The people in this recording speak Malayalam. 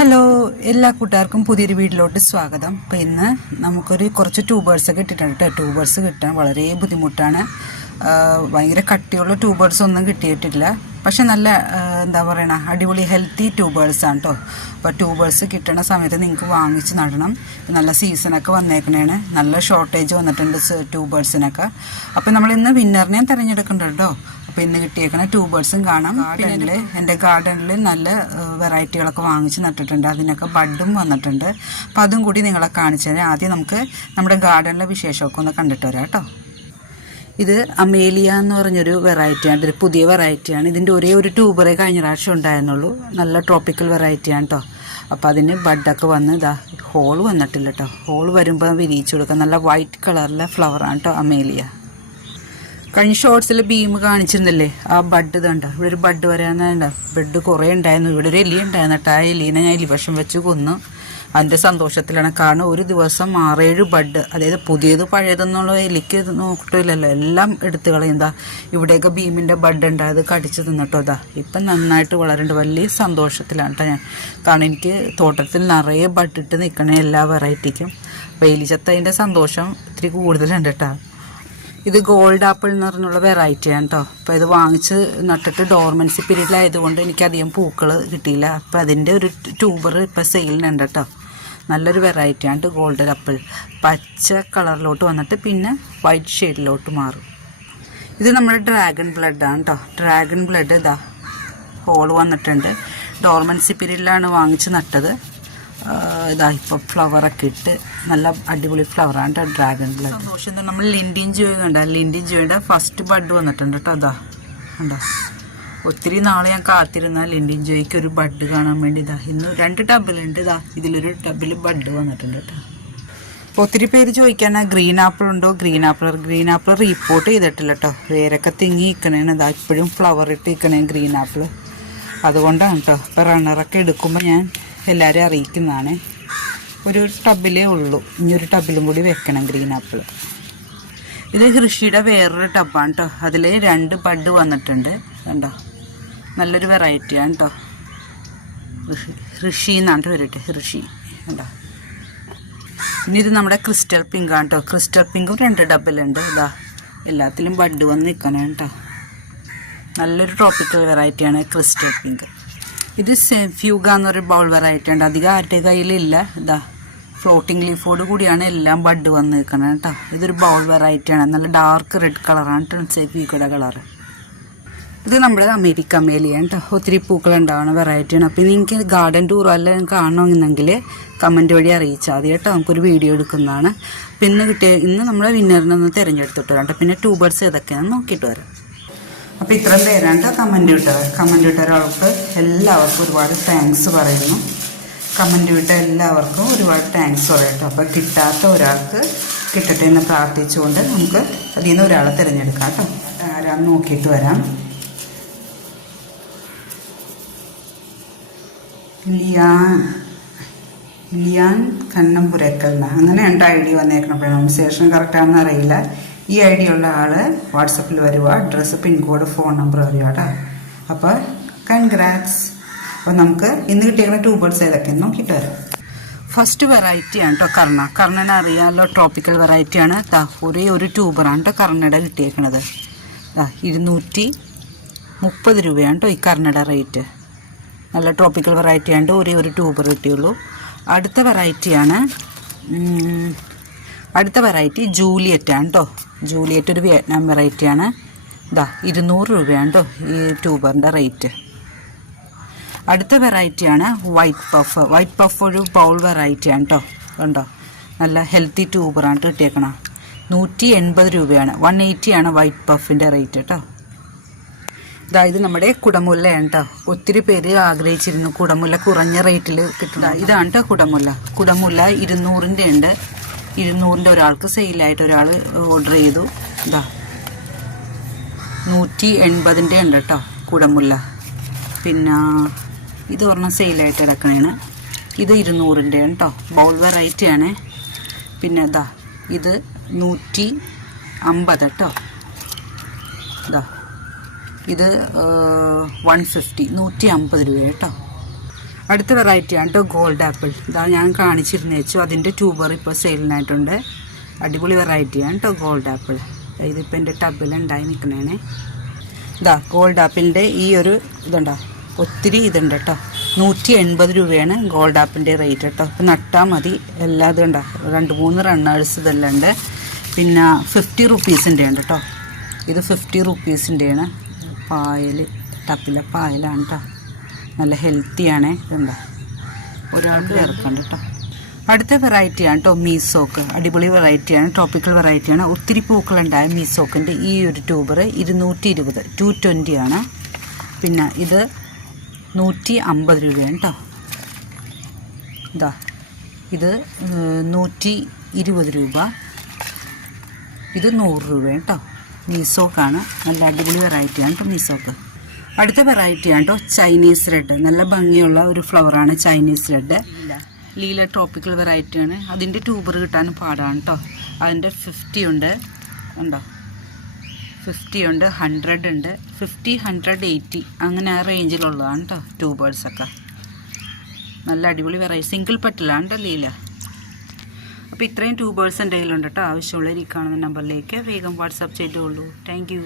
ഹലോ, എല്ലാ കൂട്ടുകാർക്കും പുതിയൊരു വീട്ടിലോട്ട് സ്വാഗതം. അപ്പോൾ ഇന്ന് നമുക്കൊരു കുറച്ച് ട്യൂബേഴ്സൊക്കെ ഇട്ടിട്ടുണ്ട് കേട്ടോ. ട്യൂബേഴ്സ് കിട്ടാൻ വളരെ ബുദ്ധിമുട്ടാണ്. ഭയങ്കര കട്ടിയുള്ള ട്യൂബേഴ്സ് ഒന്നും കിട്ടിയിട്ടില്ല. പക്ഷെ നല്ല എന്താ പറയണ അടിപൊളി ഹെൽത്തി ട്യൂബേഴ്സാണ് കേട്ടോ. അപ്പോൾ ട്യൂബേഴ്സ് കിട്ടുന്ന സമയത്ത് നിങ്ങൾക്ക് വാങ്ങിച്ച് നടണം. നല്ല സീസണൊക്കെ വന്നേക്കണേണ്. നല്ല ഷോർട്ടേജ് വന്നിട്ടുണ്ട് ട്യൂബേഴ്സിനൊക്കെ. അപ്പോൾ നമ്മൾ ഇന്ന് വിന്നറിനെ തിരഞ്ഞെടുക്കുന്നുണ്ട് കേട്ടോ. അപ്പോൾ ഇന്ന് കിട്ടിയേക്കണ ട്യൂബേഴ്സും കാണാം. ഗാർഡനിൽ എൻ്റെ ഗാർഡനിൽ നല്ല വെറൈറ്റികളൊക്കെ വാങ്ങിച്ച് നട്ടിട്ടുണ്ട്. അതിനൊക്കെ ബഡും വന്നിട്ടുണ്ട്. അപ്പോൾ അതും കൂടി നിങ്ങളെ കാണിച്ചു തരാം. ആദ്യം നമുക്ക് നമ്മുടെ ഗാർഡനിലെ വിശേഷമൊക്കെ ഒന്ന് കണ്ടിട്ട് വരാം കേട്ടോ. ഇത് അമേലിയ എന്ന് പറഞ്ഞൊരു വെറൈറ്റിയാണ്. ഇതൊരു പുതിയ വെറൈറ്റിയാണ്. ഇതിൻ്റെ ഒരേ ഒരു ട്യൂബറേ കഴിഞ്ഞ പ്രാവശ്യം ഉണ്ടായിരുന്നുള്ളൂ. നല്ല ട്രോപ്പിക്കൽ വെറൈറ്റിയാണ് കേട്ടോ. അപ്പോൾ അതിന് ബഡൊക്കെ വന്ന് ഇതാ ഹോൾ വന്നിട്ടില്ല കേട്ടോ. ഹോൾ വരുമ്പോൾ വിരിയിച്ചു കൊടുക്കാം. നല്ല വൈറ്റ് കളറിലെ ഫ്ലവറാണ് കേട്ടോ അമേലിയ. കഴിഞ്ഞ ഷോർട്സിൽ ബീം കാണിച്ചിരുന്നില്ലേ, ആ ബഡ് ഇതുണ്ട്. ഇവിടെ ഒരു ബഡ് വരാനുണ്ട്. ബഡ് കുറേ ഉണ്ടായിരുന്നു. ഇവിടെ ഒരു എലി ഉണ്ടായിരുന്നു കേട്ടോ. ആ എലീനെ ഞാൻ എലിവശം വെച്ച് കൊന്നു. അതിൻ്റെ സന്തോഷത്തിലാണ്. കാരണം ഒരു ദിവസം 6-7 ബഡ്, അതായത് പുതിയത് പഴയതെന്നുള്ള എലിക്ക് നോക്കിട്ടില്ലല്ലോ, എല്ലാം എടുത്ത് കളയുന്നതാ. ഇവിടെയൊക്കെ ബീമിൻ്റെ ബഡ് ഉണ്ടായത് കടിച്ച് തിന്നിട്ടോ. ഇതാ ഇപ്പം നന്നായിട്ട് വളരുന്നുണ്ട്. വലിയ സന്തോഷത്തിലാണ് കേട്ടോ ഞാൻ. കാരണം എനിക്ക് തോട്ടത്തിൽ നിറയെ ബഡിട്ട് നിൽക്കണേ എല്ലാ വെറൈറ്റിക്കും. അപ്പോൾ എലിച്ചത്തതിൻ്റെ സന്തോഷം ഇത്തിരി കൂടുതലുണ്ട് കേട്ടോ. ഇത് ഗോൾഡ് ആപ്പിൾ എന്ന് പറഞ്ഞുള്ള വെറൈറ്റിയാണ് കേട്ടോ. അപ്പോൾ ഇത് വാങ്ങിച്ച് നട്ടിട്ട് ഡോർമൻസി പീരീഡിലായതുകൊണ്ട് എനിക്കധികം പൂക്കൾ കിട്ടിയില്ല. അപ്പോൾ അതിൻ്റെ ഒരു ട്യൂബർ ഇപ്പോൾ സെയിലിനുണ്ട് കേട്ടോ. നല്ലൊരു വെറൈറ്റിയാണ് ഗോൾഡൻ ആപ്പിൾ. പച്ച കളറിലോട്ട് വന്നിട്ട് പിന്നെ വൈറ്റ് ഷെയ്ഡിലോട്ട് മാറും. ഇത് നമ്മുടെ ഡ്രാഗൺ ബ്ലഡാണ് കേട്ടോ. ഡ്രാഗൺ ബ്ലഡ് ഇതാ ഹോൾ വന്നിട്ടുണ്ട്. ഡോർമൻസി പീരീഡിലാണ് വാങ്ങിച്ച് നട്ടത്. ഇതാ ഇപ്പോൾ ഫ്ലവറൊക്കെ ഇട്ട് നല്ല അടിപൊളി ഫ്ലവറാണ് കേട്ടോ ഡ്രാഗൺ ബ്ലഡ്. സന്തോഷം നമ്മൾ ലിൻഡിൻ ജോയ് കണ്ട. ലിൻഡിൻ ജോയുടെ ഫസ്റ്റ് ബഡ് വന്നിട്ടുണ്ട് കേട്ടോ. അതാ കണ്ടോ. ഒത്തിരി നാളെ ഞാൻ കാത്തിരുന്ന ലിൻഡിൻ ജോയ്ക്ക് ഒരു ബഡ് കാണാൻ വേണ്ടി. ഇതാ ഇന്ന് 2 ടബിലുണ്ട്. ഇതാ ഇതിലൊരു ടബിൽ ബഡ് വന്നിട്ടുണ്ട് കേട്ടോ. അപ്പോൾ ഒത്തിരി പേര് ചോദിക്കാനാ ഗ്രീൻ ആപ്പിൾ ഉണ്ടോ. ഗ്രീൻ ആപ്പിൾ റീപ്പോർട്ട് ചെയ്തിട്ടില്ല കേട്ടോ. വേരൊക്കെ തിങ്ങി നിൽക്കണേണ്. ഇതാ ഇപ്പോഴും ഫ്ലവർ ഇട്ട് നിൽക്കണേ ഗ്രീൻ ആപ്പിൾ. അതുകൊണ്ടാണ് കേട്ടോ. ഇപ്പോൾ റണ്ണറൊക്കെ എടുക്കുമ്പോൾ ഞാൻ എല്ലാവരും അറിയിക്കുന്നതാണ്. ഒരു ടബിലേ ഉള്ളൂ. ഇനിയൊരു ടബിലും കൂടി വെക്കണം ഗ്രീൻ ആപ്പിൾ. ഇത് ഹൃഷിയുടെ വേറൊരു ടബാണ് കേട്ടോ. അതിൽ 2 ബഡ് വന്നിട്ടുണ്ട് കണ്ടോ. നല്ലൊരു വെറൈറ്റിയാണ് കേട്ടോ. ഹൃഷി എന്നാണ് വരട്ടെ. ഹൃഷി കണ്ടോ. ഇനി ഇത് നമ്മുടെ ക്രിസ്റ്റൽ പിങ്കാണ് കേട്ടോ. ക്രിസ്റ്റൽ പിങ്കും 2 ടബിലുണ്ട്. ഇതാ എല്ലാത്തിലും ബഡ് വന്ന് നിൽക്കണേ കേട്ടോ. നല്ലൊരു ട്രോപ്പിക്കൽ വെറൈറ്റിയാണ് ക്രിസ്റ്റൽ പിങ്ക്. ഇത് സെഫ്യൂഗ എന്നൊരു ബൗൾ വെറൈറ്റി ഉണ്ട്. അധികം ആരുടെ കയ്യിലില്ല. ഇതാ ഫ്ലോട്ടിംഗ് ലീഫോട് കൂടിയാണ് എല്ലാം ബഡ് വന്ന് നിൽക്കുന്നത് കേട്ടോ. ഇതൊരു ബൗൾ വെറൈറ്റിയാണ്. നല്ല ഡാർക്ക് റെഡ് കളറാണ് കേട്ടോ സെഫ്യൂഗയുടെ കളറ്. ഇത് നമ്മുടെ അമേരിക്ക അമേലിയാണ് കേട്ടോ. ഒത്തിരി പൂക്കൾ ഉണ്ടാവുന്ന വെറൈറ്റിയാണ്. അപ്പോൾ നിങ്ങൾക്ക് ഗാർഡൻ ടൂർ എല്ലാം കാണണമെന്നുണ്ടെങ്കിൽ കമൻറ്റ് വഴി അറിയിച്ചാൽ മതി കേട്ടോ. നമുക്കൊരു വീഡിയോ എടുക്കുന്നതാണ്. പിന്നെ ഇന്ന് നമ്മളെ വിന്നറിനൊന്ന് തിരഞ്ഞെടുത്തിട്ട് വരാം കേട്ടോ. പിന്നെ ട്യൂബേഴ്സ് ഏതൊക്കെയാണെന്ന് നോക്കിയിട്ട് വരാം. അപ്പോൾ ഇത്രയും പേരാണ്ട് കമൻറ്റ് വിട്ട ഒരാൾക്ക് എല്ലാവർക്കും ഒരുപാട് താങ്ക്സ് പറയുന്നു. കമൻറ്റ് വിട്ട എല്ലാവർക്കും ഒരുപാട് താങ്ക്സ് പറയട്ടോ. അപ്പോൾ കിട്ടാത്ത ഒരാൾക്ക് കിട്ടട്ടെ എന്ന് പ്രാർത്ഥിച്ചുകൊണ്ട് നമുക്ക് അതിൽ നിന്ന് ഒരാളെ തിരഞ്ഞെടുക്കാം കേട്ടോ. ആരാന്ന് നോക്കിയിട്ട് വരാം. ലിയാൻ കണ്ണമ്പുരക്കൽ അങ്ങനെ ഉണ്ട് ഐ ഡി വന്നേക്കണം. പ്രൊണൗൺസിയേഷൻ കറക്റ്റാണെന്ന് അറിയില്ല. ഈ ഐ ഡി ഉള്ള ആൾ വാട്സപ്പിൽ വരുക. അഡ്രസ്സ്, പിൻകോഡ്, ഫോൺ നമ്പർ അറിയുക കേട്ടോ. അപ്പോൾ കൺഗ്രാറ്റ്സ്. അപ്പോൾ നമുക്ക് ഇന്ന് കിട്ടിയിരിക്കുന്ന ട്യൂബേഴ്സ് ഏതൊക്കെയെന്ന് നോക്കിയിട്ട് വരാം. ഫസ്റ്റ് വെറൈറ്റിയാണ് കേട്ടോ കർണനെ അറിയാമല്ലോ. ട്രോപ്പിക്കൽ വെറൈറ്റിയാണ്. ഒരേ ഒരു ട്യൂബറാണ് കേട്ടോ കർണയുടെ കിട്ടിയേക്കണത്. 230 രൂപയാണ് കേട്ടോ ഈ കർണയുടെ റേറ്റ്. നല്ല ട്രോപ്പിക്കൽ വെറൈറ്റി ആണ്ട് ഒരേ ഒരു ട്യൂബർ കിട്ടിയുള്ളൂ. അടുത്ത വെറൈറ്റി ജൂലിയറ്റാണ് കേട്ടോ. ജൂലിയറ്റ് ഒരു വിയറ്റ്നാം വെറൈറ്റിയാണ്. 200 രൂപയാണ് കേട്ടോ ഈ ട്യൂബറിൻ്റെ റേറ്റ്. അടുത്ത വെറൈറ്റിയാണ് വൈറ്റ് പഫ് ഒരു ബൗൾ വെറൈറ്റിയാണ് കേട്ടോ. കണ്ടോ നല്ല ഹെൽത്തി ട്യൂബറാണ് കിട്ടിയേക്കണം. 180 രൂപയാണ്. 180 ആണ് വൈറ്റ് പഫിൻ്റെ റേറ്റ് കേട്ടോ. ഇത് നമ്മുടെ കുടമുല്ലയാണ് കേട്ടോ. ഒത്തിരി പേര് ആഗ്രഹിച്ചിരുന്നു കുടമുല്ല കുറഞ്ഞ റേറ്റിൽ കിട്ടുന്ന. ഇതാണ് കേട്ടോ കുടമുല്ല 200-ൻ്റെ ഉണ്ട്. 200-ൻ്റെ ഒരാൾക്ക് സെയിലായിട്ട് ഒരാൾ ഓർഡർ ചെയ്തു. 180-ൻ്റെ ഉണ്ട് കേട്ടോ കുടമുല്ല. പിന്നെ ഇത് ഒരെണ്ണം സെയിലായിട്ട് കിടക്കണേണ്. ഇത് 200-ൻ്റെ കേട്ടോ. ബൗൾ വെറൈറ്റിയാണ്. പിന്നെ ഇത് 150 കേട്ടോ. ഇത് 150 രൂപ കേട്ടോ. അടുത്ത വെറൈറ്റിയാണ് കേട്ടോ ഗോൾഡ് ആപ്പിൾ. ഇതാ ഞാൻ കാണിച്ചിരുന്നു വെച്ചു, അതിൻ്റെ ട്യൂബർ ഇപ്പോൾ സെയിലിനായിട്ടുണ്ട്. അടിപൊളി വെറൈറ്റിയാണ് കേട്ടോ ഗോൾഡ് ആപ്പിൾ. ഇതിപ്പോൾ എൻ്റെ ടബിലുണ്ടായി നിൽക്കണേ. ഇതാ ഗോൾഡ് ആപ്പിളിൻ്റെ ഈ ഒരു ഇതുണ്ടോ, ഒത്തിരി ഇതുണ്ട് കേട്ടോ. 180 രൂപയാണ് ഗോൾഡ് ആപ്പിളിൻ്റെ റേറ്റ് കേട്ടോ. ഇപ്പം നട്ടാൽ മതി. എല്ലാ ഇതുണ്ടോ, 2-3 റണ്ണേഴ്സ് ഇതെല്ലാം ഉണ്ട്. പിന്നെ 50 റുപ്പീസിൻ്റെ ഉണ്ട് കേട്ടോ. ഇത് 50 റുപ്പീസിൻ്റെയാണ്. പായൽ, ടപ്പിലെ പായലാണ് കേട്ടോ. നല്ല ഹെൽത്തിയാണ്. ഇതുണ്ടോ, ഒരാൾക്ക് ചേർക്കണ്ട കേട്ടോ. അടുത്ത വെറൈറ്റിയാണ് കേട്ടോ മീസോക്ക്. അടിപൊളി വെറൈറ്റിയാണ്, ട്രോപ്പിക്കൽ വെറൈറ്റിയാണ്. ഒത്തിരി പൂക്കളുണ്ടായ മീസോക്കിൻ്റെ ഈ ഒരു ട്യൂബർ 220, 220 ആണ്. പിന്നെ ഇത് 150 രൂപയാണ് കേട്ടോ. ഇതാ ഇത് 120 രൂപ. ഇത് 100 രൂപയാണ് കേട്ടോ. മീസോക്കാണ്. നല്ല അടിപൊളി വെറൈറ്റിയാണ് കേട്ടോ മീസോക്ക്. അടുത്ത വെറൈറ്റിയാണ് കേട്ടോ ചൈനീസ് റെഡ്. നല്ല ഭംഗിയുള്ള ഒരു ഫ്ലവറാണ് ചൈനീസ് റെഡ്. ലീല ട്രോപ്പിക്കൽ വെറൈറ്റിയാണ്. അതിൻ്റെ ട്യൂബർ കിട്ടാൻ പാടാണ് കേട്ടോ. അതിൻ്റെ 50 ഉണ്ട്, ഉണ്ടോ, 50 ഉണ്ട്, 100 ഉണ്ട്. 50, 100, 80 അങ്ങനെ ആ റേഞ്ചിലുള്ളതാണ് കേട്ടോ ട്യൂബേഴ്സൊക്കെ. നല്ല അടിപൊളി വെറൈറ്റി. സിംഗിൾ പെട്ടിലാണ് കേട്ടോ ലീല. അപ്പോൾ ഇത്രയും ട്യൂബേഴ്സ് എൻ്റെ കയ്യിലുണ്ട് കേട്ടോ. ആവശ്യമുള്ള ഈ കാണുന്ന നമ്പറിലേക്ക് വേഗം വാട്സാപ്പ് ചെയ്തോളൂ. Thank you.